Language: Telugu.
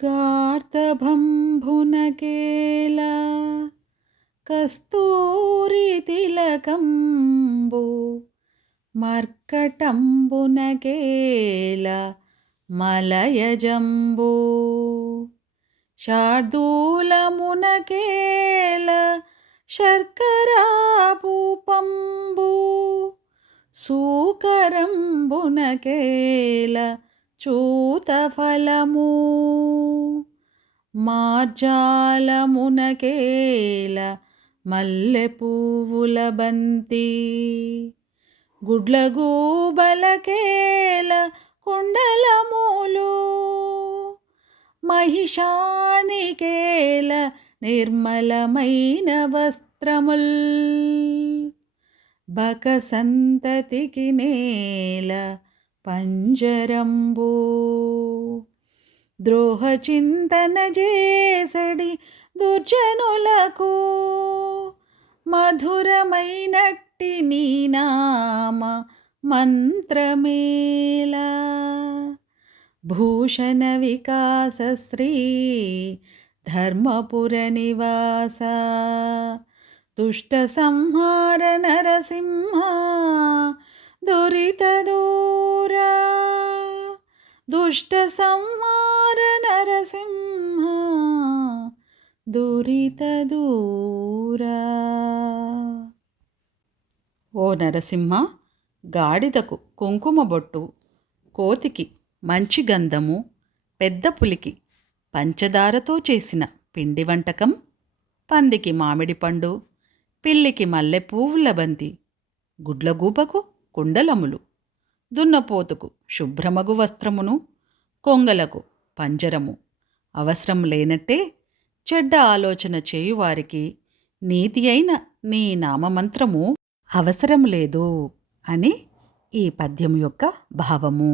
గార్తభంభునకేల కస్తూరితిలకంబు మర్కటంబునకేల మలయజంబు శార్దూలమునకేల శర్కరాపూపంబు సూకరంబునకేల చూతఫలము మార్జాలమునకేల మల్లెపూవుల బంతి గుడ్లగూబలకేల కుండలములు మహిషానికేల నిర్మలమైన వస్త్రముల్ బకసంతతికి నేల పంజరంబు ద్రోహచింతన చేసడి దుర్జనులకు మధురమైనట్టి నీ నామ మంత్రమేల భూషణ వికాస శ్రీ ధర్మపుర నివాస దుష్ట సంహార నరసింహ దురిత దూర దుష్ట సంహార నరసింహ దురిత దూర. ఓ నరసింహ, గాడిదకు కుంకుమ బొట్టు, కోతికి మంచి గంధము, పెద్ద పులికి పంచదారతో చేసిన పిండి వంటకం, పందికి మామిడి పండు, పిల్లికి మల్లెపూవుల బంతి, గుడ్లగూబకు కుండలములు, దున్నపోతుకు శుభ్రమగు వస్త్రమును, కొంగలకు పంజరము అవసరం లేనట్టే చెడ్డ ఆలోచన చేయువారికి నీతి అయిన నీ నామమంత్రము అవసరం లేదు అని ఈ పద్యం యొక్క భావము.